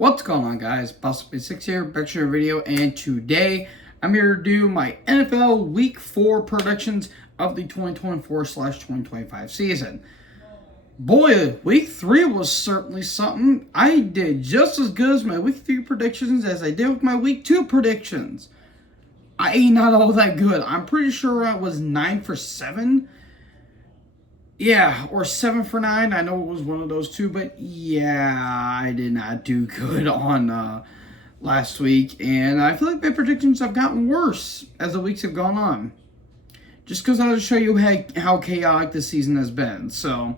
What's going on, guys? Possibly6 here, back to your video, and today I'm here to do my NFL Week 4 predictions of the 2024/2025 season. Boy, Week 3 was certainly something. I did just as good as my Week 3 predictions as I did with my Week 2 predictions. I ain't not all that good. I'm pretty sure I was 9 for 7. Yeah, or 7 for 9. I know it was one of those two, but yeah, I did not do good on last week. And I feel like my predictions have gotten worse as the weeks have gone on. Just because I'll show you how chaotic this season has been. So,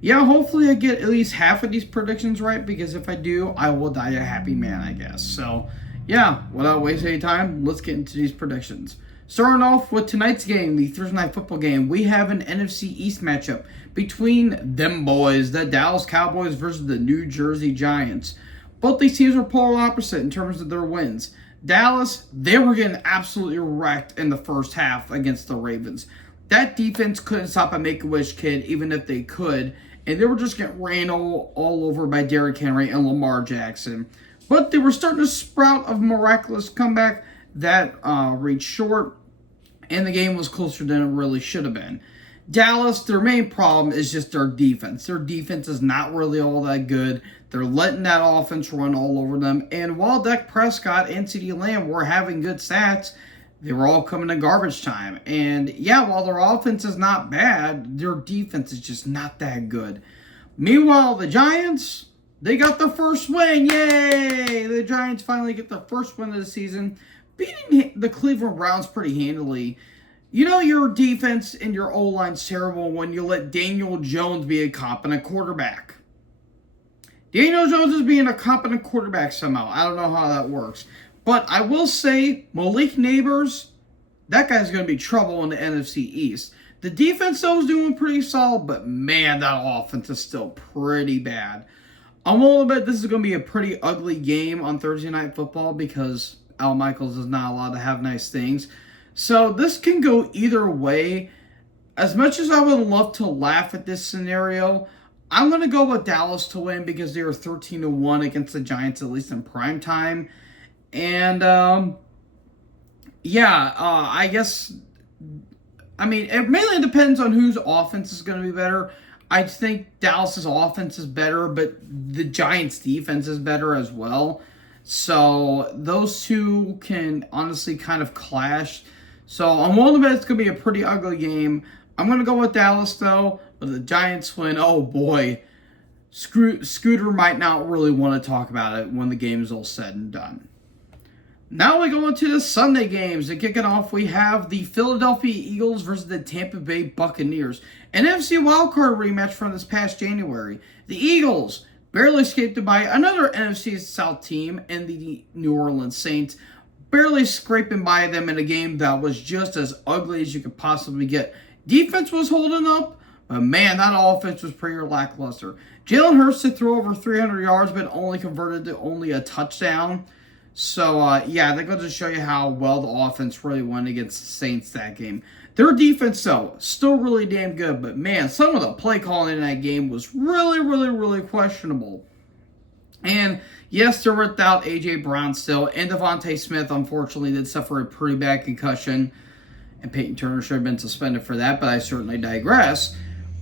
yeah, hopefully I get at least half of these predictions right, because if I do, I will die a happy man, I guess. So, yeah, without wasting any time, let's get into these predictions. Starting off with tonight's game, the Thursday Night Football game, we have an NFC East matchup between them boys, the Dallas Cowboys versus the New Jersey Giants. Both these teams were polar opposite in terms of their wins. Dallas, they were getting absolutely wrecked in the first half against the Ravens. That defense couldn't stop a Make-A-Wish kid, even if they could, and they were just getting ran all over by Derrick Henry and Lamar Jackson. But they were starting to sprout a miraculous comeback that reached short, and the game was closer than it really should have been. Dallas, their main problem is just their defense. Their defense is not really all that good. They're letting that offense run all over them. And while Dak Prescott and CeeDee Lamb were having good stats, they were all coming in garbage time. And yeah, while their offense is not bad, their defense is just not that good. Meanwhile, the Giants, they got their first win. Yay! The Giants finally get their first win of the season, beating the Cleveland Browns pretty handily. You know your defense and your O-line's terrible when you let Daniel Jones be a competent quarterback. Daniel Jones is being a competent quarterback somehow. I don't know how that works. But I will say, Malik Neighbors, that guy's going to be trouble in the NFC East. The defense, though, is doing pretty solid, but man, that offense is still pretty bad. I'm willing to bet this is going to be a pretty ugly game on Thursday Night Football because Al Michaels is not allowed to have nice things. So this can go either way. As much as I would love to laugh at this scenario, I'm going to go with Dallas to win because they were 13-1 against the Giants, at least in prime time. And, I guess, it mainly depends on whose offense is going to be better. I think Dallas's offense is better, but the Giants' defense is better as well. So those two can honestly kind of clash. So I'm willing to bet it's going to be a pretty ugly game. I'm going to go with Dallas, though. But the Giants win, oh boy. Scooter might not really want to talk about it when the game is all said and done. Now we go into the Sunday games. To kick it off, we have the Philadelphia Eagles versus the Tampa Bay Buccaneers. An NFC wildcard rematch from this past January. The Eagles barely escaped by another NFC South team in the New Orleans Saints, barely scraping by them in a game that was just as ugly as you could possibly get. Defense was holding up, but man, that offense was pretty lackluster. Jalen Hurts to throw over 300 yards, but only converted to only a touchdown. So, that goes to show you how well the offense really went against the Saints that game. Their defense, though, still really damn good. But, man, some of the play calling in that game was really, really, really questionable. And, yes, they're without A.J. Brown still. And Devontae Smith, unfortunately, did suffer a pretty bad concussion. And Peyton Turner should have been suspended for that, but I certainly digress.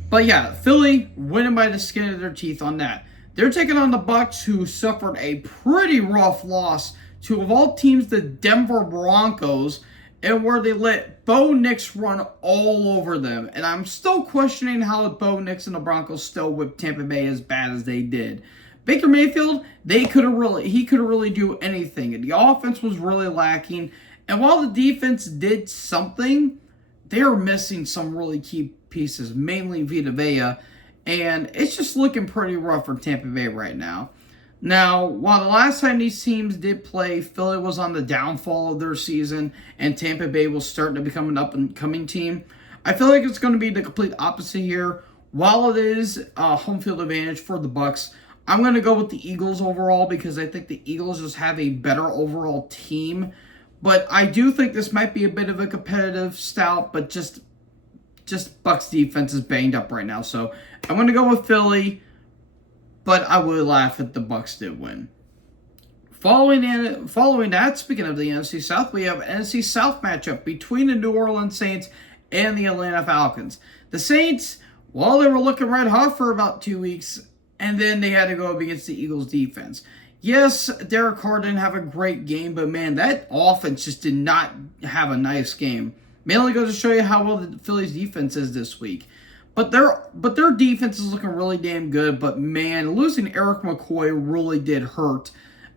But, yeah, Philly winning by the skin of their teeth on that. They're taking on the Bucs, who suffered a pretty rough loss to, of all teams, the Denver Broncos, and where they let Bo Nix run all over them. And I'm still questioning how Bo Nix and the Broncos still whipped Tampa Bay as bad as they did. Baker Mayfield, he couldn't really do anything. And the offense was really lacking. And while the defense did something, they are missing some really key pieces, mainly Vita Vea. And it's just looking pretty rough for Tampa Bay right now. Now, while the last time these teams did play, Philly was on the downfall of their season, and Tampa Bay was starting to become an up-and-coming team, I feel like it's going to be the complete opposite here. While it is a home field advantage for the Bucs, I'm going to go with the Eagles overall because I think the Eagles just have a better overall team. But I do think this might be a bit of a competitive stout, but just Bucs defense is banged up right now. So I'm going to go with Philly, but I would laugh if the Bucs did win. Following that, speaking of the NFC South, we have an NFC South matchup between the New Orleans Saints and the Atlanta Falcons. The Saints, well, they were looking red hot for about 2 weeks, and then they had to go up against the Eagles defense. Yes, Derek Carr didn't have a great game, but man, that offense just did not have a nice game. Mainly goes to show you how well the Phillies defense is this week. But their defense is looking really damn good. But man, losing Eric McCoy really did hurt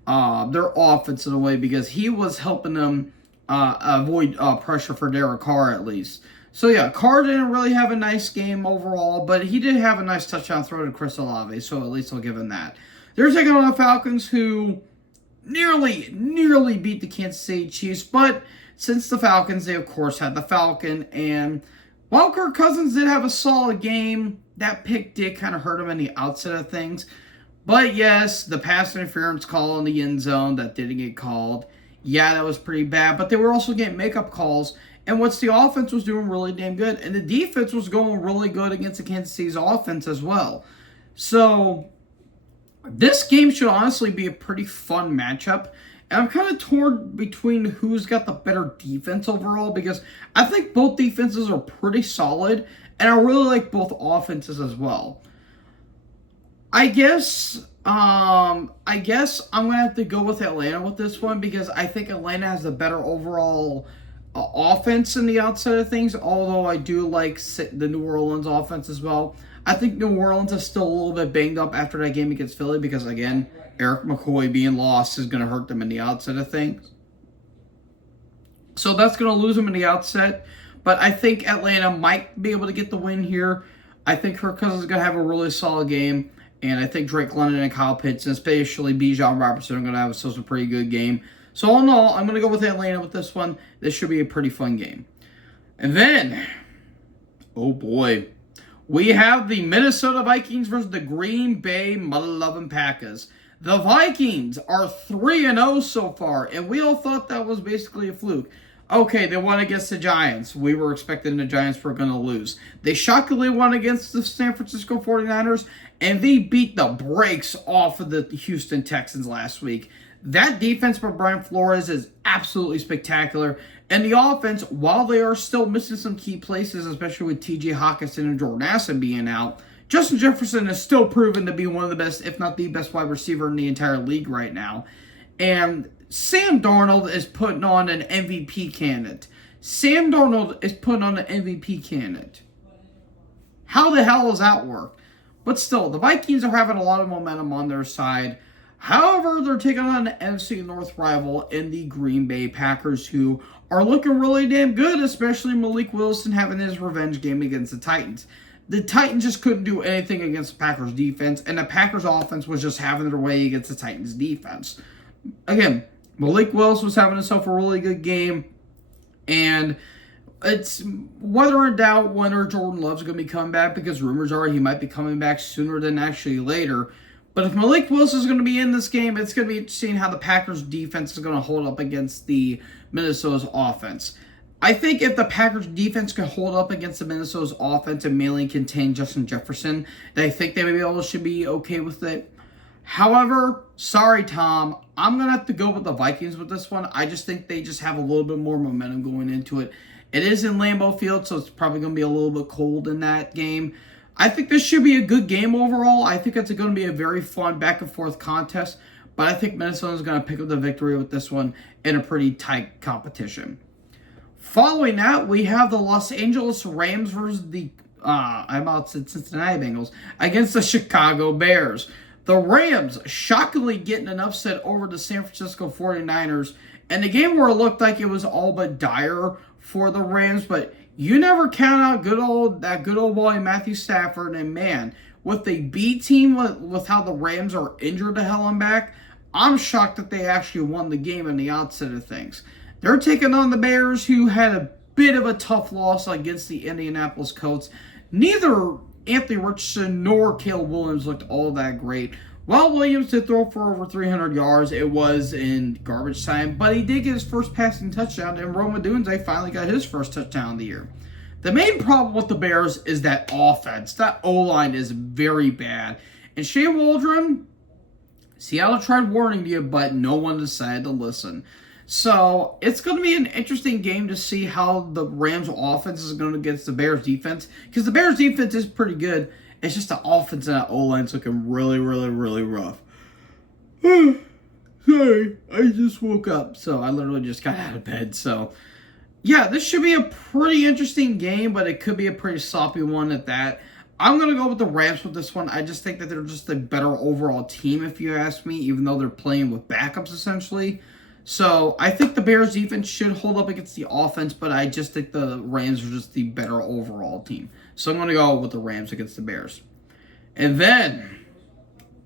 their offense in a way, because he was helping them avoid pressure for Derek Carr at least. So yeah, Carr didn't really have a nice game overall, but he did have a nice touchdown throw to Chris Olave, so at least I'll give him that. They're taking on the Falcons, who nearly beat the Kansas City Chiefs, but since the Falcons, they of course had the Falcon, and while Kirk Cousins did have a solid game, that pick did kind of hurt him in the outset of things. But yes, the pass interference call in the end zone that didn't get called, yeah, that was pretty bad, but they were also getting makeup calls. And what's the offense was doing really damn good. And the defense was going really good against the Kansas City's offense as well. So this game should honestly be a pretty fun matchup. And I'm kind of torn between who's got the better defense overall, because I think both defenses are pretty solid. And I really like both offenses as well. I guess I'm going to have to go with Atlanta with this one, because I think Atlanta has a better overall offense in the outside of things, although I do like the New Orleans offense as well. I think New Orleans is still a little bit banged up after that game against Philly, because again, Eric McCoy being lost is going to hurt them in the outside of things. So that's going to lose them in the outset, but I think Atlanta might be able to get the win here. I think Kirk Cousins is going to have a really solid game, and I think Drake London and Kyle Pitts, and especially Bijan Robinson, are going to have a pretty good game. So all in all, I'm going to go with Atlanta with this one. This should be a pretty fun game. And then, oh boy, we have the Minnesota Vikings versus the Green Bay Mother-Loving Packers. The Vikings are 3-0 so far, and we all thought that was basically a fluke. Okay, they won against the Giants. We were expecting the Giants were going to lose. They shockingly won against the San Francisco 49ers, and they beat the brakes off of the Houston Texans last week. That defense by Brian Flores is absolutely spectacular. And the offense, while they are still missing some key places, especially with T.J. Hockenson and Jordan Addison being out, Justin Jefferson is still proven to be one of the best, if not the best wide receiver in the entire league right now. And Sam Darnold is putting on an MVP candidate. Sam Darnold is putting on an MVP candidate. How the hell does that work? But still, the Vikings are having a lot of momentum on their side. However, they're taking on an NFC North rival in the Green Bay Packers, who are looking really damn good, especially Malik Wilson having his revenge game against the Titans. The Titans just couldn't do anything against the Packers defense, and the Packers offense was just having their way against the Titans defense. Again, Malik Wilson was having himself a really good game, and it's whether in doubt whether Jordan Love's going to be coming back, because rumors are he might be coming back sooner than actually later. But if Malik Wilson is going to be in this game, it's going to be interesting how the Packers defense is going to hold up against the Minnesota's offense. I think if the Packers defense can hold up against the Minnesota's offense and mainly contain Justin Jefferson, I think they should be okay with it. However, sorry, Tom, I'm going to have to go with the Vikings with this one. I just think they just have a little bit more momentum going into it. It is in Lambeau Field, so it's probably going to be a little bit cold in that game. I think this should be a good game overall. I think it's going to be a very fun back-and-forth contest, but I think Minnesota is going to pick up the victory with this one in a pretty tight competition. Following that, we have the Los Angeles Rams versus the Cincinnati Bengals against the Chicago Bears. The Rams shockingly getting an upset over the San Francisco 49ers, and the game where it looked like it was all but dire for the Rams, but you never count out that good old boy Matthew Stafford. And man, with the B team, with how the Rams are injured to hell and back, I'm shocked that they actually won the game in the outset of things. They're taking on the Bears, who had a bit of a tough loss against the Indianapolis Colts. Neither Anthony Richardson nor Caleb Williams looked all that great. While Williams did throw for over 300 yards, it was in garbage time, but he did get his first passing touchdown, and Rome Odunze finally got his first touchdown of the year. The main problem with the Bears is that offense. That O-line is very bad. And Shea Waldron, Seattle tried warning you, but no one decided to listen. So it's going to be an interesting game to see how the Rams offense is going to against the Bears defense, because the Bears defense is pretty good. It's just the offense and the O-line's looking really, really, really rough. Sorry, I just woke up, so I literally just got out of bed. So yeah, this should be a pretty interesting game, but it could be a pretty sloppy one at that. I'm going to go with the Rams with this one. I just think that they're just a better overall team, if you ask me, even though they're playing with backups, essentially. So I think the Bears defense should hold up against the offense, but I just think the Rams are just the better overall team. So I'm going to go with the Rams against the Bears. And then,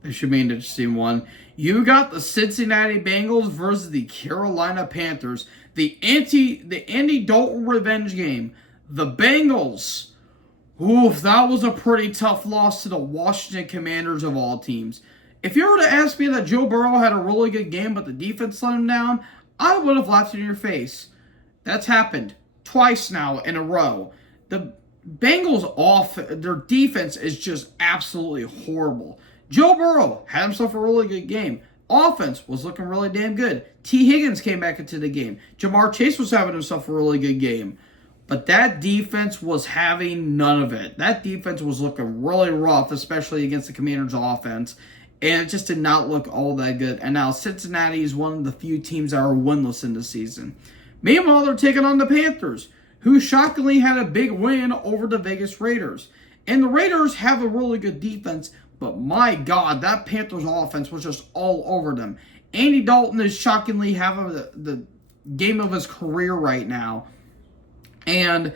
this should be an interesting one. You got the Cincinnati Bengals versus the Carolina Panthers. The Andy Dalton revenge game. The Bengals. Oof, that was a pretty tough loss to the Washington Commanders of all teams. If you were to ask me that Joe Burrow had a really good game but the defense let him down, I would have laughed in your face. That's happened twice now in a row. The Bengals their defense is just absolutely horrible. Joe Burrow had himself a really good game. Offense was looking really damn good. T. Higgins came back into the game. Jamar Chase was having himself a really good game. But that defense was having none of it. That defense was looking really rough, especially against the Commanders' offense. And it just did not look all that good. And now Cincinnati is one of the few teams that are winless in the season. Meanwhile, they're taking on the Panthers, who shockingly had a big win over the Vegas Raiders. And the Raiders have a really good defense, but my God, that Panthers offense was just all over them. Andy Dalton is shockingly having the game of his career right now. And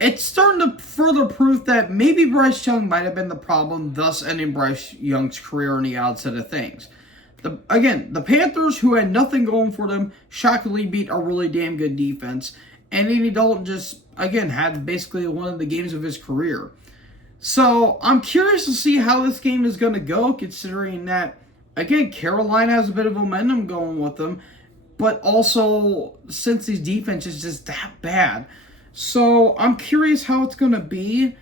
it's starting to further prove that maybe Bryce Young might have been the problem, thus ending Bryce Young's career on the outside of things. The Panthers, who had nothing going for them, shockingly beat a really damn good defense. And Andy Dalton just, again, had basically one of the games of his career. So I'm curious to see how this game is going to go, considering that, again, Carolina has a bit of momentum going with them. But also, Cincy's defense is just that bad. So I'm curious how it's going to be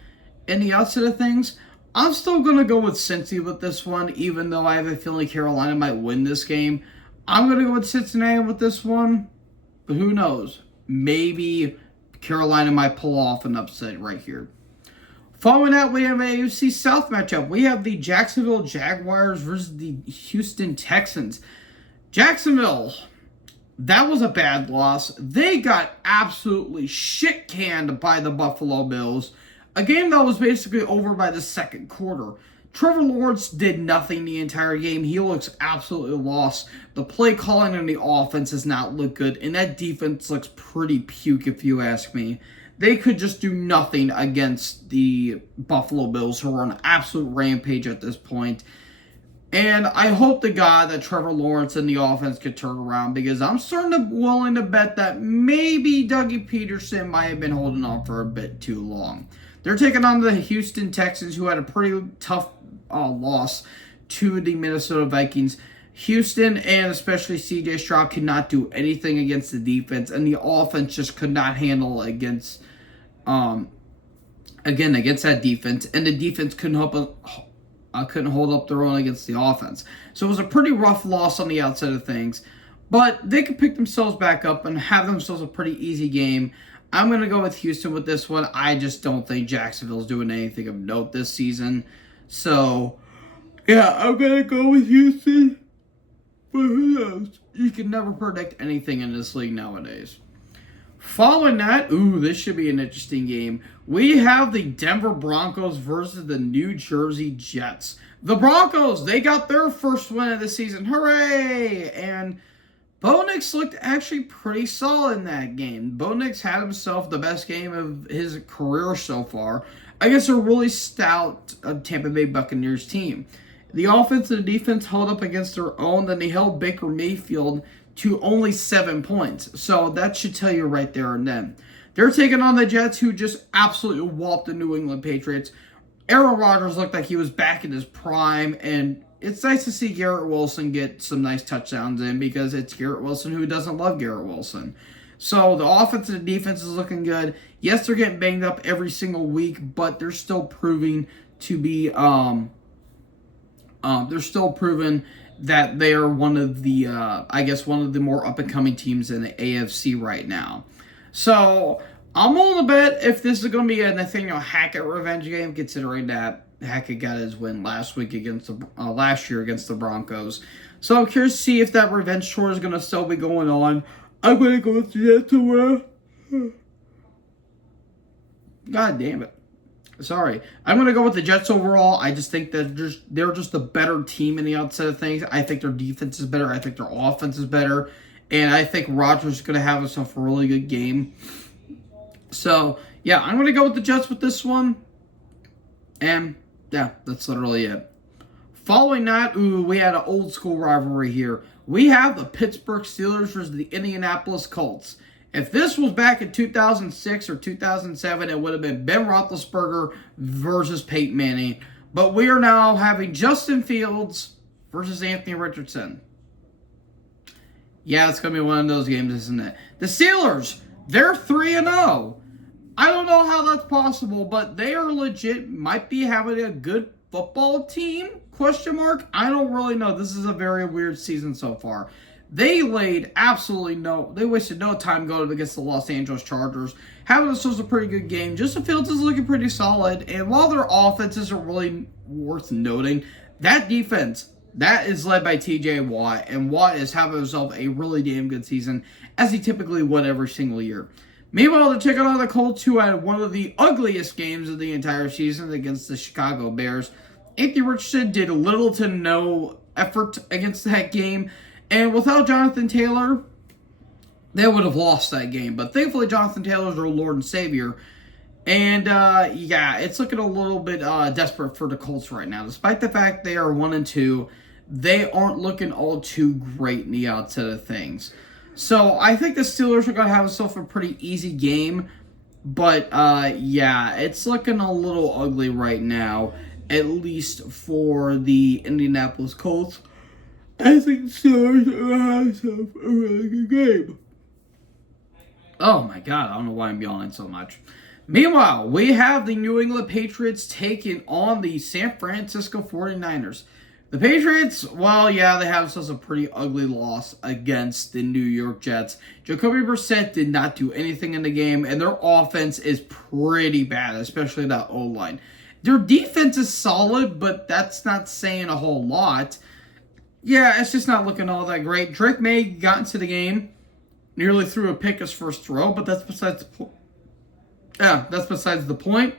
in the outset of things. I'm still going to go with Cincy with this one, even though I have a feeling Carolina might win this game. I'm going to go with Cincinnati with this one, but who knows? Maybe Carolina might pull off an upset right here. Following that, we have a AFC South matchup. We have the Jacksonville Jaguars versus the Houston Texans. Jacksonville, that was a bad loss. They got absolutely shit-canned by the Buffalo Bills. A game that was basically over by the second quarter. Trevor Lawrence did nothing the entire game. He looks absolutely lost. The play calling in the offense does not look good. And that defense looks pretty puke, if you ask me. They could just do nothing against the Buffalo Bills, who are on an absolute rampage at this point. And I hope to God that Trevor Lawrence and the offense could turn around, because I'm willing to bet that maybe Dougie Peterson might have been holding on for a bit too long. They're taking on the Houston Texans, who had a pretty tough loss to the Minnesota Vikings. Houston, and especially C.J. Stroud, could not do anything against the defense, and the offense just could not handle against that defense, and the defense couldn't hold up their own against the offense. So it was a pretty rough loss on the outside of things, but they could pick themselves back up and have themselves a pretty easy game. I'm going to go with Houston with this one. I just don't think Jacksonville's doing anything of note this season. So, yeah, I'm going to go with Houston. But who knows? You can never predict anything in this league nowadays. Following that, this should be an interesting game. We have the Denver Broncos versus the New Jersey Jets. The Broncos, they got their first win of the season. Hooray! And Bo Nix looked actually pretty solid in that game. Bo Nix had himself the best game of his career so far against a really stout Tampa Bay Buccaneers team. The offense and the defense held up against their own, then they held Baker Mayfield to only 7 points. So that should tell you right there and then. They're taking on the Jets, who just absolutely whopped the New England Patriots. Aaron Rodgers looked like he was back in his prime, and it's nice to see Garrett Wilson get some nice touchdowns in, because it's Garrett Wilson who doesn't love Garrett Wilson. So the offense and the defense is looking good. Yes, they're getting banged up every single week, but they're still proving to be that they are one of the, I guess, one of the more up-and-coming teams in the AFC right now. So, I'm willing to bet if this is going to be a Nathaniel Hackett revenge game, considering that Hackett got his win last year against the Broncos. So, I'm curious to see if that revenge tour is going to still be going on. I'm going to go with the Jets to win. God damn it. Sorry. I'm going to go with the Jets overall. I just think that they're just a better team in the outside of things. I think their defense is better. I think their offense is better. And I think Rodgers is going to have himself a really good game. So, yeah, I'm going to go with the Jets with this one. And, yeah, that's literally it. Following that, we had an old school rivalry here. We have the Pittsburgh Steelers versus the Indianapolis Colts. If this was back in 2006 or 2007, it would have been Ben Roethlisberger versus Peyton Manning. But we are now having Justin Fields versus Anthony Richardson. Yeah, it's going to be one of those games, isn't it? The Steelers, they're 3-0. I don't know how that's possible, but they are legit, might be having a good football team, ? I don't really know. This is a very weird season so far. They wasted no time going up against the Los Angeles Chargers. Having this was a pretty good game. Justin Fields is looking pretty solid. And while their offense isn't really worth noting, that defense, that is led by TJ Watt. And Watt is having himself a really damn good season, as he typically would every single year. Meanwhile, they're taking on the Colts, who had one of the ugliest games of the entire season against the Chicago Bears. Anthony Richardson did little to no effort against that game. And without Jonathan Taylor, they would have lost that game. But thankfully, Jonathan Taylor is our Lord and Savior. And, yeah, it's looking a little bit desperate for the Colts right now. Despite the fact they are 1-2, they aren't looking all too great in the outside of things. So, I think the Steelers are going to have themselves a pretty easy game. But, yeah, it's looking a little ugly right now, at least for the Indianapolis Colts. I think the Steelers are going to have themselves a really good game. Oh my god, I don't know why I'm yawning so much. Meanwhile, we have the New England Patriots taking on the San Francisco 49ers. The Patriots, well, yeah, they have themselves a pretty ugly loss against the New York Jets. Jacoby Brissett did not do anything in the game, and their offense is pretty bad, especially that O-line. Their defense is solid, but that's not saying a whole lot. Yeah, it's just not looking all that great. Drake May got into the game, nearly threw a pick his first throw, but that's besides the point. Yeah, that's besides the point.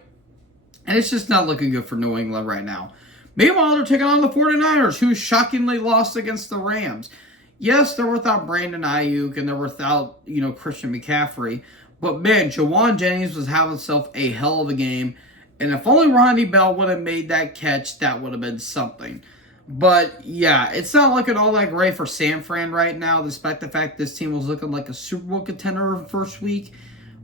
And it's just not looking good for New England right now. Meanwhile, they're taking on the 49ers, who shockingly lost against the Rams. Yes, they're without Brandon Ayuk, and they're without, Christian McCaffrey. But, man, Jawan Jennings was having himself a hell of a game. And if only Ronnie Bell would have made that catch, that would have been something. But, yeah, it's not looking all that great for San Fran right now, despite the fact this team was looking like a Super Bowl contender the first week.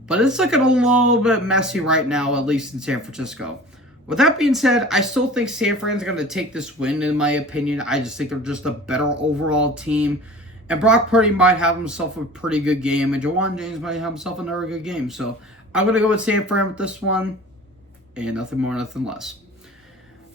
But it's looking a little bit messy right now, at least in San Francisco. With that being said, I still think San Fran's going to take this win, in my opinion. I just think they're just a better overall team. And Brock Purdy might have himself a pretty good game, and Jawan James might have himself another good game. So I'm going to go with San Fran with this one, and nothing more, nothing less.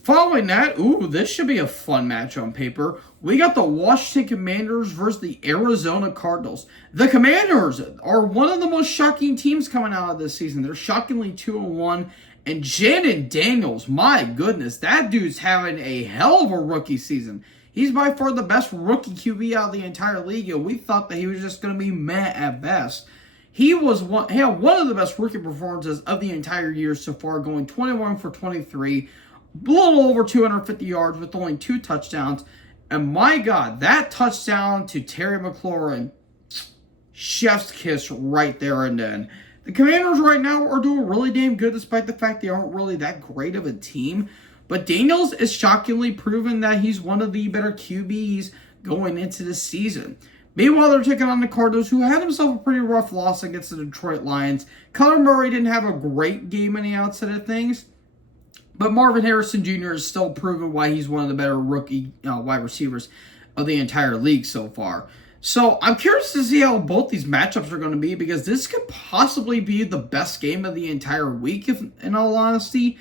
Following that, this should be a fun match on paper. We got the Washington Commanders versus the Arizona Cardinals. The Commanders are one of the most shocking teams coming out of this season. They're shockingly 2-1. And Jaden Daniels, my goodness, that dude's having a hell of a rookie season. He's by far the best rookie QB out of the entire league, and we thought that he was just going to be meh at best. He had one of the best rookie performances of the entire year so far, going 21 for 23, a little over 250 yards with only 2 touchdowns. And my God, that touchdown to Terry McLaurin, chef's kiss right there and then. The Commanders right now are doing really damn good, despite the fact they aren't really that great of a team. But Daniels is shockingly proven that he's one of the better QBs going into the season. Meanwhile, they're taking on the Cardinals, who had himself a pretty rough loss against the Detroit Lions. Kyler Murray didn't have a great game on the outside of things. But Marvin Harrison Jr. is still proven why he's one of the better rookie wide receivers of the entire league so far. So I'm curious to see how both these matchups are going to be, because this could possibly be the best game of the entire week, if in all honesty.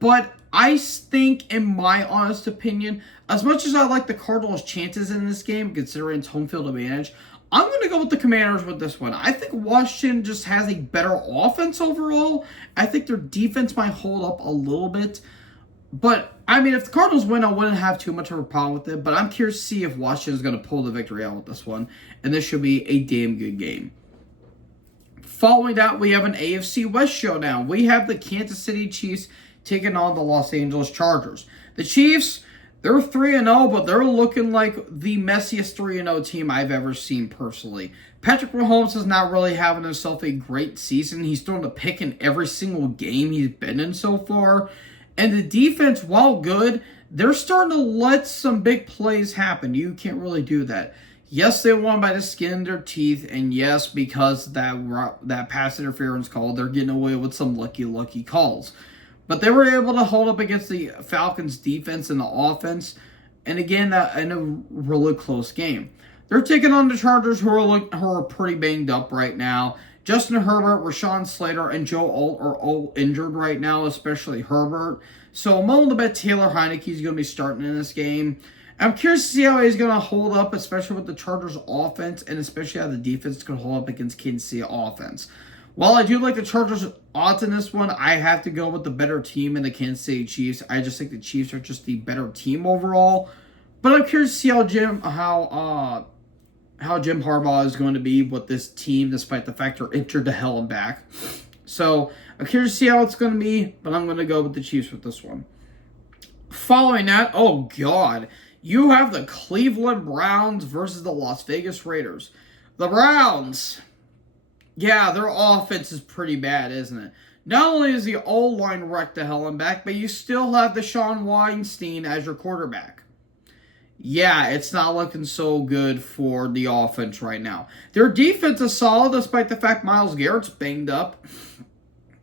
But I think, in my honest opinion, as much as I like the Cardinals' chances in this game, considering it's home field advantage, I'm going to go with the Commanders with this one. I think Washington just has a better offense overall. I think their defense might hold up a little bit. But, I mean, if the Cardinals win, I wouldn't have too much of a problem with it. But I'm curious to see if Washington is going to pull the victory out with this one. And this should be a damn good game. Following that, we have an AFC West showdown. We have the Kansas City Chiefs taking on the Los Angeles Chargers. The Chiefs, they're 3-0, but they're looking like the messiest 3-0 team I've ever seen personally. Patrick Mahomes is not really having himself a great season. He's thrown a pick in every single game he's been in so far. And the defense, while good, they're starting to let some big plays happen. You can't really do that. Yes, they won by the skin of their teeth, and yes, because that pass interference call, they're getting away with some lucky calls. But they were able to hold up against the Falcons' defense and the offense, and again, in a really close game. They're taking on the Chargers, who are pretty banged up right now. Justin Herbert, Rashawn Slater, and Joe Alt are all injured right now, especially Herbert. So I'm willing to bet Taylor Heinicke is going to be starting in this game. I'm curious to see how he's going to hold up, especially with the Chargers' offense, and especially how the defense is going to hold up against Kansas City offense. While I do like the Chargers' odds in this one, I have to go with the better team in the Kansas City Chiefs. I just think the Chiefs are just the better team overall. But I'm curious to see how Jim Harbaugh is going to be with this team, despite the fact they're injured to hell and back. So I'm curious to see how it's going to be, but I'm going to go with the Chiefs with this one. Following that, oh God, you have the Cleveland Browns versus the Las Vegas Raiders. The Browns, yeah, their offense is pretty bad, isn't it? Not only is the O-line wrecked to hell and back, but you still have Deshaun Weinstein as your quarterback. Yeah, it's not looking so good for the offense right now. Their defense is solid despite the fact Myles Garrett's banged up.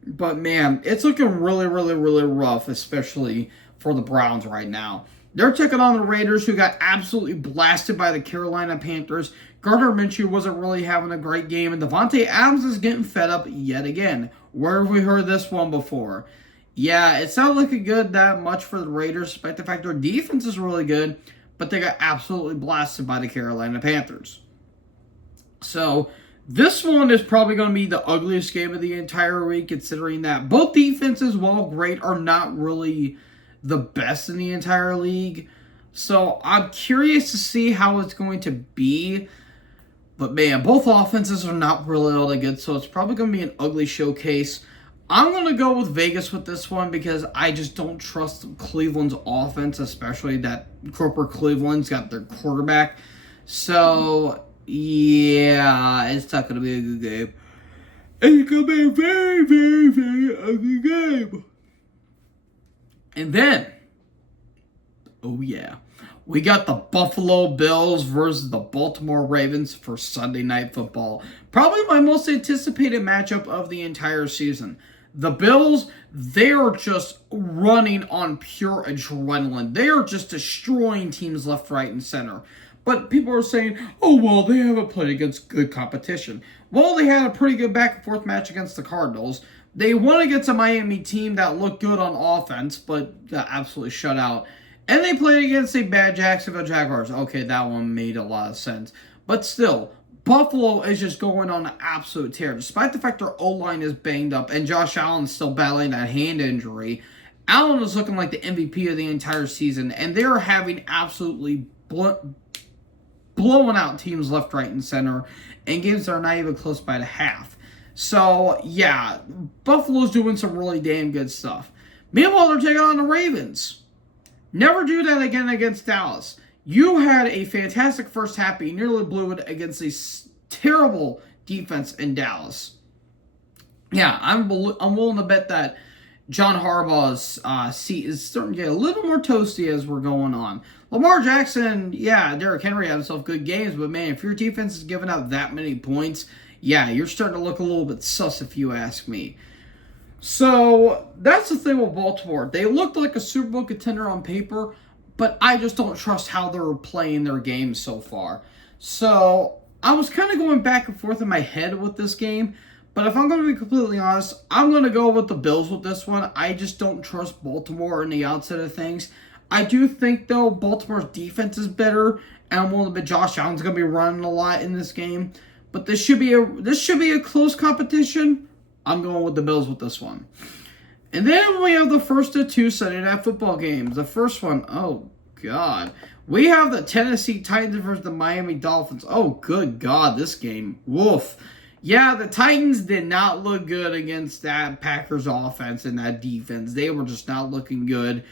But man, it's looking really rough, especially for the Browns right now. They're taking on the Raiders, who got absolutely blasted by the Carolina Panthers. Gardner Minshew wasn't really having a great game, and Davante Adams is getting fed up yet again. Where have we heard this one before? Yeah, it's not looking good that much for the Raiders, despite the fact their defense is really good, but they got absolutely blasted by the Carolina Panthers. So, this one is probably going to be the ugliest game of the entire week, considering that both defenses, while great, are not really the best in the entire league. So, I'm curious to see how it's going to be. But man, both offenses are not really all that good, so it's probably going to be an ugly showcase. I'm going to go with Vegas with this one because I just don't trust Cleveland's offense, especially that corporate Cleveland's got their quarterback. So, yeah, it's not going to be a good game. It's going to be a very ugly game. And then, oh yeah, we got the Buffalo Bills versus the Baltimore Ravens for Sunday Night Football. Probably my most anticipated matchup of the entire season. The Bills, they are just running on pure adrenaline. They are just destroying teams left, right, and center. But people are saying, oh, well, they haven't played against good competition. Well, they had a pretty good back-and-forth match against the Cardinals. They won against a Miami team that looked good on offense, but got absolutely shut out. And they played against a bad Jacksonville Jaguars. Okay, that one made a lot of sense. But still, Buffalo is just going on an absolute tear. Despite the fact their O-line is banged up and Josh Allen's still battling that hand injury, Allen is looking like the MVP of the entire season, and they're having absolutely blowing out teams left, right, and center in games that are not even close by the half. So, yeah, Buffalo's doing some really damn good stuff. Meanwhile, they're taking on the Ravens. Never do that again against Dallas. You had a fantastic first half, but you nearly blew it against a terrible defense in Dallas. Yeah, I'm willing to bet that John Harbaugh's seat is starting to get a little more toasty as we're going on. Lamar Jackson, yeah, Derrick Henry had himself good games, but man, if your defense is giving out that many points, yeah, you're starting to look a little bit sus if you ask me. So, that's the thing with Baltimore. They looked like a Super Bowl contender on paper, but I just don't trust how they're playing their game so far. So, I was kind of going back and forth in my head with this game, But if I'm going to be completely honest, I'm going to go with the Bills with this one. I just don't trust Baltimore in the outset of things. I do think, though, Baltimore's defense is better, and I'm willing to bet Josh Allen's going to be running a lot in this game. But this should be a close competition. I'm going with the Bills with this one. And then we have the first of two Sunday Night Football games. The first one, oh, God. We have the Tennessee Titans versus the Miami Dolphins. Oh, good God, this game. Woof. Yeah, the Titans did not look good against that Packers offense and that defense. They were just not looking good.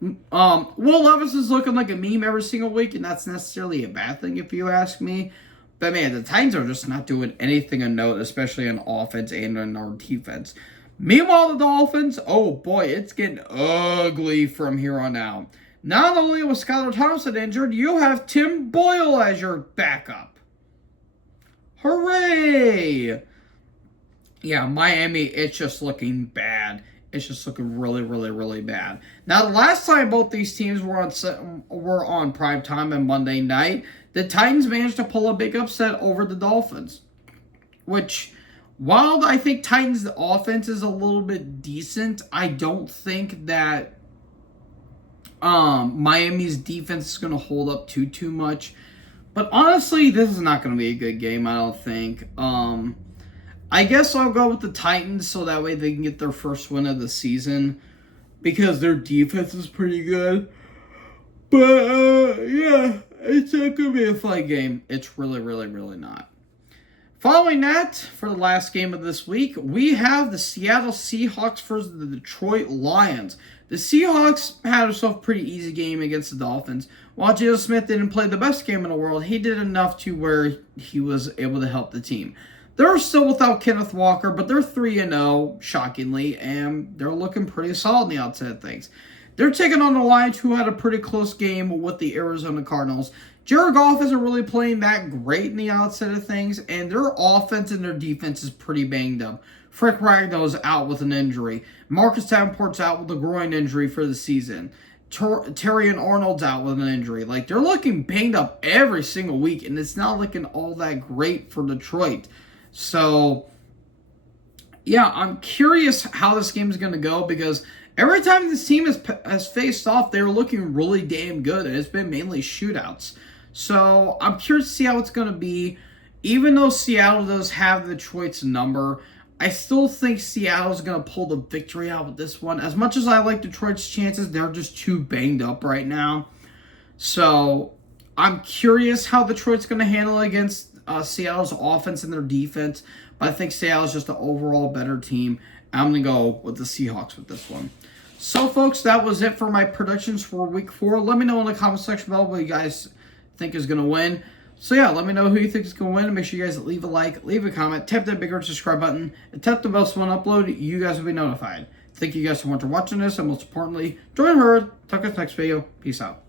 Will Levis is looking like a meme every single week, and that's necessarily a bad thing if you ask me. But, man, the Titans are just not doing anything of note, especially on offense and on our defense. Meanwhile, the Dolphins, oh, boy, it's getting ugly from here on out. Not only was Skylar Thompson injured, you have Tim Boyle as your backup. Hooray! Yeah, Miami, it's just looking bad. It's just looking really, really, really bad. Now, the last time both these teams were on prime time and Monday night, the Titans managed to pull a big upset over the Dolphins. Which, while I think Titans' offense is a little bit decent, I don't think that Miami's defense is going to hold up too much. But honestly, this is not going to be a good game, I don't think. I guess I'll go with the Titans so that way they can get their first win of the season because their defense is pretty good. But, yeah, it's not going to be a fun game. It's really, really, really not. Following that, for the last game of this week, we have the Seattle Seahawks versus the Detroit Lions. The Seahawks had themselves a pretty easy game against the Dolphins. While Geno Smith didn't play the best game in the world, he did enough to where he was able to help the team. They're still without Kenneth Walker, but they're 3-0, shockingly, and they're looking pretty solid in the outset of things. They're taking on the Lions, who had a pretty close game with the Arizona Cardinals. Jared Goff isn't really playing that great in the outset of things, and their offense and their defense is pretty banged up. Frank Ragnall's out with an injury. Marcus Davenport's out with a groin injury for the season. Terry and Arnold's out with an injury. Like, they're looking banged up every single week, and it's not looking all that great for Detroit. So, yeah, I'm curious how this game is going to go because every time this team has faced off, they're looking really damn good, and it's been mainly shootouts. So, I'm curious to see how it's going to be. Even though Seattle does have Detroit's number, I still think Seattle's going to pull the victory out with this one. As much as I like Detroit's chances, they're just too banged up right now. So, I'm curious how Detroit's going to handle it against Seattle's offense and their defense. But I think Seattle's just an overall better team. I'm going to go with the Seahawks with this one. So, folks, that was it for my predictions for Week 4. Let me know in the comment section below what you guys think is going to win. So, yeah, let me know who you think is going to win. And make sure you guys leave a like, leave a comment, tap that big red subscribe button, and tap the bell so when I upload, you guys will be notified. Thank you guys so much for watching this, and most importantly, join the herd. Talk to you next video. Peace out.